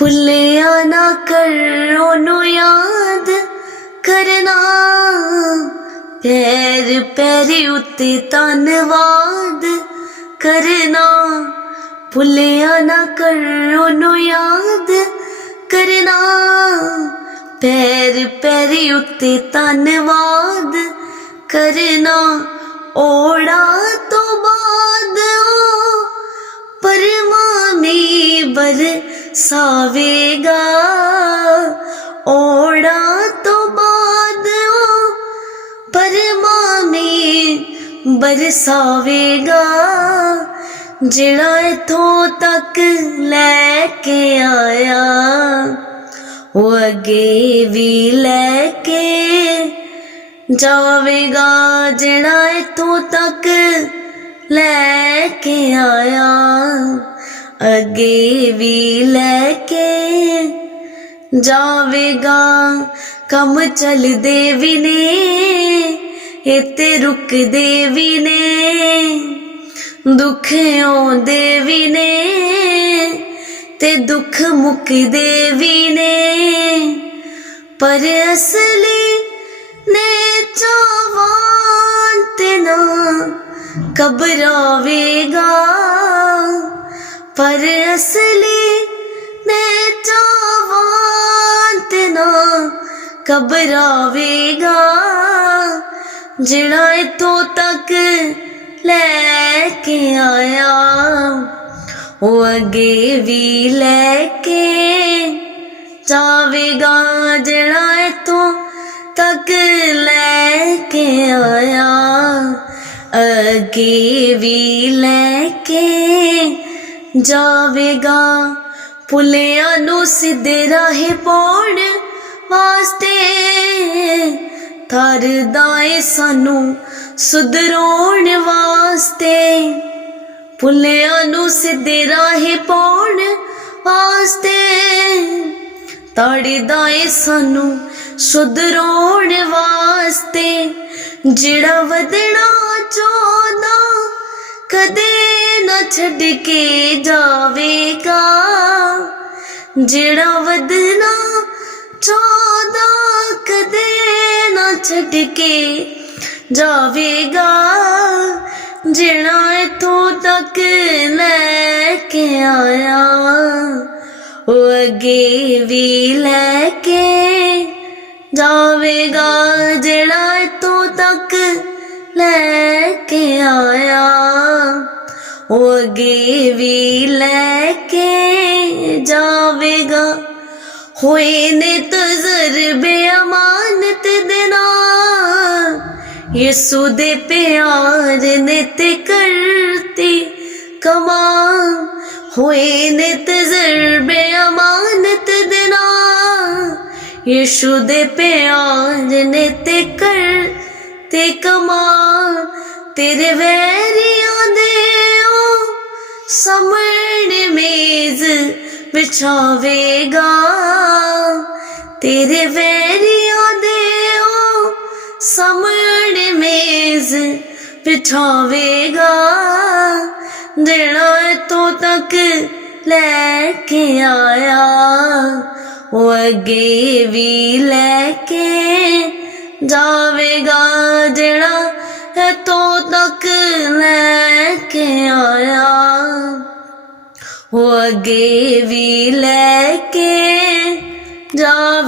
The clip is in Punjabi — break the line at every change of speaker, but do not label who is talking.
ਭੁੱਲਿਆ ਨਾ ਕਰ ਉਹਨੂੰ ਯਾਦ ਕਰਨਾ। ਪੈਰ ਪੈਰ ਉੱਤੇ ਧੰਨਵਾਦ ਕਰਨਾ। ਭੁੱਲਿਆ ਨਾ ਕਰ ਉਹਨੂੰ ਯਾਦ ਕਰਨਾ। ਪੈਰ ਪੈਰ ਉੱਤੇ ਧੰਨਵਾਦ ਕਰਨਾ। ਓੜਾ ਤੋਂ ਬਾਅਦ ਉਹ ਪਰਮਾਨੀ ਬਰਸਾਵੇਗਾ ਓੜਾ ਤੋਂ ਬਾਅਦ ਉਹ ਪਰਮਾਨੀ ਬਰਸਾਵੇਗਾ। ਜਿਹੜਾ ਇਥੋਂ ਤੱਕ ਲੈ ਕੇ ਆਇਆ, ਉਹ ਅੱਗੇ ਵੀ ਲੈ ਕੇ ਜਾਵੇਗਾ। ਜਿਹੜਾ ਇਥੋਂ ਤੱਕ ਲੈ ਕੇ ਆਇਆ। ਅੱਗੇ ਵੀ ਲੈ ਕੇ ਜਾਵੇਗਾ। ਕੰਮ ਚੱਲਦੇ ਵੀ ਨੇ, ਇੱਥੇ ਰੁਕਦੇ ਵੀ ਨੇ, ਦੁੱਖ ਆਉਂਦੇ ਵੀ ਨੇ ਤੇ ਦੁੱਖ ਮੁੱਕਦੇ ਵੀ ਨੇ। ਪਰ ਅਸਲੀ ਨੇ ਚਾਵਾਂ ਤੇ ਨਾ ਘਬਰਾਵੇਗਾ ਪਰ ਅਸਲੀ ਮੈਂ ਚਾਵਾਂਤ ਨਾ ਘਬਰਾਵੇਗਾ। ਜਿਹੜਾ ਇਥੋਂ ਤੱਕ ਲੈ ਕੇ ਆਇਆ, ਉਹ ਅੱਗੇ ਵੀ ਲੈ ਕੇ ਜਾਵੇਗਾ। ਜਿਹੜਾ ਇਥੋਂ ਤੱਕ ਲੈ ਕੇ ਆਇਆ, ਅੱਗੇ ਵੀ ਲੈ ਕੇ ਜਾਵੇਗਾ। ਪੁਲਿਆਂ ਨੂੰ ਸਿੱਧੇ ਰਾਹੇ ਪਾਉਣ ਵਾਸਤੇ ਤਰਦਾ ਏ ਸਾਨੂੰ ਸੁਧਰਾਉਣ ਵਾਸਤੇ। ਪੁਲਿਆਂ ਨੂੰ ਸਿੱਧੇ ਰਾਹੇ ਪਾਉਣ ਵਾਸਤੇ ਤੜਦਾ ਏ ਸਾਨੂੰ ਸੁਧਰਾਉਣ ਵਾਸਤੇ। ਜਿਹੜਾ ਵਧਣਾ ਚਾਹੁੰਦਾ ਕਦੇ ਛੱਡ ਕੇ ਜਾਵੇਗਾ। ਜਿਹੜਾ ਵਧਣਾ ਚਾਹੁੰਦਾ ਕਦੇ ਨਾ ਛੱਡ ਕੇ ਜਾਵੇਗਾ। ਜਿਹੜਾ ਇਥੋਂ ਤੱਕ ਲੈ ਕੇ ਆਇਆ, ਉਹ ਅੱਗੇ ਵੀ ਲੈ ਕੇ ਜਾਵੇਗਾ। ਜਿਹੜਾ ਇਥੋਂ ਤੱਕ ਲੈ ਕੇ ਆਇਆ। ਅੱਗੇ ਵੀ ਲੈ ਕੇ ਜਾਵੇਗਾ। ਹੋਏ ਨੇ ਤਜਰਬੇ ਅਮਾਨਤ ਦੇ ਨਾਲ, ਯਿਸੂ ਦੇ ਪਿਆਰ ਨੇ ਤੇ ਕਰਤੀ ਕਮਾਲ। ਹੋਏ ਨੇ ਤਜਰਬੇ ਅਮਾਨਤ ਦੇ ਨਾਲ, ਯਿਸੂ ਦੇ ਪਿਆਰ ਨੇ ਤੇ ਕਰ ਤੇ ਕਮਾਲ। ਤੇਰੇ ਵੈਰੀਆਂ ਦੇ ਸਮਣ ਮੇਜ਼ ਵਿਛਾਵੇਗਾ। ਤੇਰੇ ਵੈਰੀਆਂ ਦੇ ਉਹ ਸਾਹਮਣੇ ਮੇਜ਼ ਵਿਛਾਵੇਗਾ। ਜਿਹੜਾ ਤੋ ਤੱਕ ਲੈ ਕੇ ਆਇਆ, ਉਹ ਅੱਗੇ ਵੀ ਲੈ ਕੇ ਜਾਵੇਗਾ। ਜਿਹੜਾ ਤੋ ਤੱਕ ਲੈ ਕੇ ਆਇਆ। ਉਹ ਅੱਗੇ ਵੀ ਲੈ ਕੇ ਜਾ